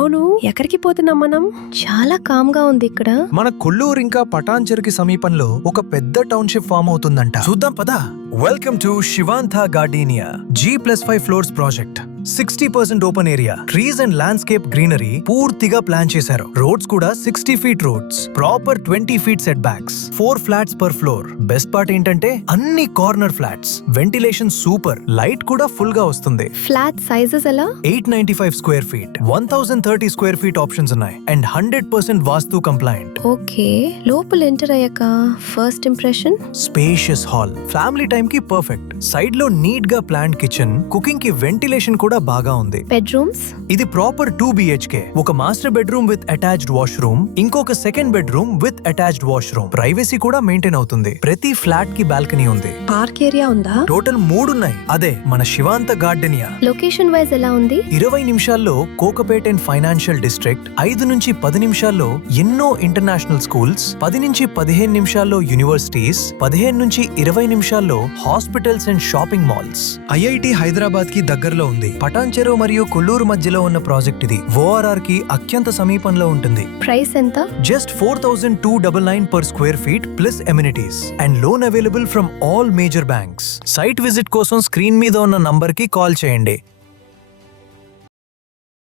అవును, ఎక్కడికి పోతున్నాం మనం? చాలా కామ్ గా ఉంది ఇక్కడ. మన కొల్లూరు ఇంకా పటాన్చెరుకి సమీపంలో ఒక పెద్ద టౌన్షిప్ ఫామ్ అవుతుందంట. చూద్దాం పదా. Welcome to Shivanta Gardenia G+5 floors project. 60% open area, trees and landscape greenery పూర్తిగా ప్లాన్ చేశారు. రోడ్స్ కూడా 60 feet roads, proper 20 feet setbacks, 4 flats per floor. Best part ఏంటంటే అన్ని corner flats, ventilation super, light కూడా full గా వస్తుంది. Flat sizes ఎలా? 895 square feet, 1030 square feet options ఉన్నాయి అండ్ 100% వాస్తు కంప్లైంట్. ఓకే, లోపల ఎంటర్ అయ్యాక first impression? Spacious hall, family time కి పర్ఫెక్ట్. సైడ్ లో నీట్ గా ప్లాన్డ్ కిచెన్, కుకింగ్ కి వెంటిలేషన్ కూడా బాగా ఉంది. బెడ్రూమ్స్? ఇది ప్రాపర్ 2 BHK. ఒక master bedroom with attached washroom, ఇంకొక second bedroom with attached washroom. Privacy కూడా మెయింటైన్ అవుతుంది. ప్రతి ఫ్లాట్ కి బాల్కనీ ఉంది. పార్క్ ఏరియా ఉందా? టోటల్ 3 ఉన్నాయి. అదే మన శివాంత గార్డెనియా. లొకేషన్ వైజ్ ఎలా ఉంది? 20 నిమిషాల్లో కోకపేట్ అండ్ ఫైనాన్షియల్ డిస్ట్రిక్ట్, 5 నుంచి 10 నిమిషాల్లో ఎన్నో ఇంటర్నేషనల్ స్కూల్స్, 10 నుంచి 15 నిమిషాల్లో యూనివర్సిటీస్, 15 నుంచి 20 నిమిషాల్లో hospitals and shopping malls. IIT Hyderabad కి దగ్గరలో ఉంది. పటాన్చెరు మరియు కొల్లూరు మధ్యలో ఉన్న ప్రాజెక్ట్ ఇది. ORR కి అత్యంత సమీపంలో ఉంటుంది. ప్రైస్ ఎంత? Just 4,299 per square feet plus amenities and loan available from all major banks. Site visit కోసం స్క్రీన్ మీద ఉన్న నంబర్ కి కాల్ చేయండి.